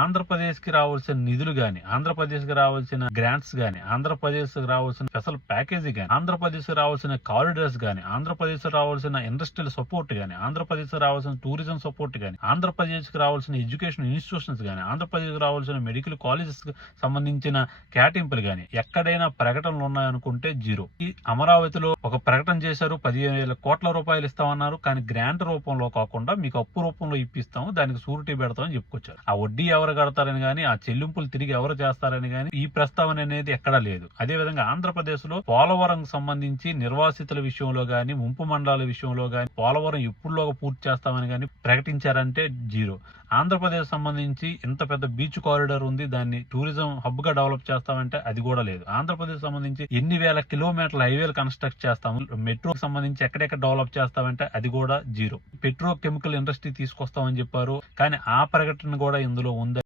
ఆంధ్రప్రదేశ్ కి రావాల్సిన నిధులు గాని, ఆంధ్రప్రదేశ్ కి రావాల్సిన గ్రాంట్స్ గాని, ఆంధ్రప్రదేశ్ కి రావాల్సిన స్పెషల్ ప్యాకేజీ గాని, ఆంధ్రప్రదేశ్ కి రావాల్సిన కారిడార్స్ గాని, ఆంధ్రప్రదేశ్ కి రావాల్సిన ఇండస్ట్రియల్ సపోర్ట్ గాని, ఆంధ్రప్రదేశ్ కి రావాల్సిన టూరిజం సపోర్ట్ గాని, ఆంధ్రప్రదేశ్ కి రావాల్సిన ఎడ్యుకేషన్ ఇన్స్టిట్యూషన్స్ గాని, ఆంధ్రప్రదేశ్ కి రావాల్సిన మెడికల్ కాలేజెస్ కి సంబంధించిన కేటాయింపులు గాని ఎక్కడైనా ప్రకటనలు ఉన్నాయనుకుంటే జీరో. ఈ అమరావతిలో ఒక ప్రకటన చేశారు, 15,000 కోట్ల రూపాయలు ఇస్తామన్నారు. కానీ గ్రాంట్ రూపంలో కాకుండా మీకు అప్పు రూపంలో ఇప్పిస్తాము, దానికి షూరిటీ పెడతామని చెప్పుకొచ్చారు. ఆ వడ్డీ ఎవరు కడతారని గానీ, ఆ చెల్లింపులు తిరిగి ఎవరు చేస్తారని గానీ ఈ ప్రస్తావన అనేది ఎక్కడా లేదు. అదే విధంగా ఆంధ్రప్రదేశ్ లో పోలవరం సంబంధించి నిర్వాసితుల విషయంలో గానీ, ముంపు మండలాల విషయంలో గానీ, పోలవరం ఎప్పుడులోగా పూర్తి చేస్తామని గానీ ప్రకటించారంటే జీరో. ఆంధ్రప్రదేశ్ సంబంధించి ఇంత పెద్ద బీచ్ కారిడార్ ఉంది, దాన్ని టూరిజం హబ్ గా డెవలప్ చేస్తామంటే అది కూడా లేదు. ఆంధ్రప్రదేశ్ సంబంధించి ఎన్ని వేల కిలోమీటర్ల హైవేలు కన్స్ట్రక్ట్ చేస్తాము, మెట్రోకి సంబంధించి ఎక్కడెక్కడ డెవలప్ చేస్తామంటే అది కూడా జీరో. పెట్రో కెమికల్ ఇండస్ట్రీ తీసుకొస్తామని చెప్పారు, కానీ ఆ ప్రకటన కూడా ఇందులో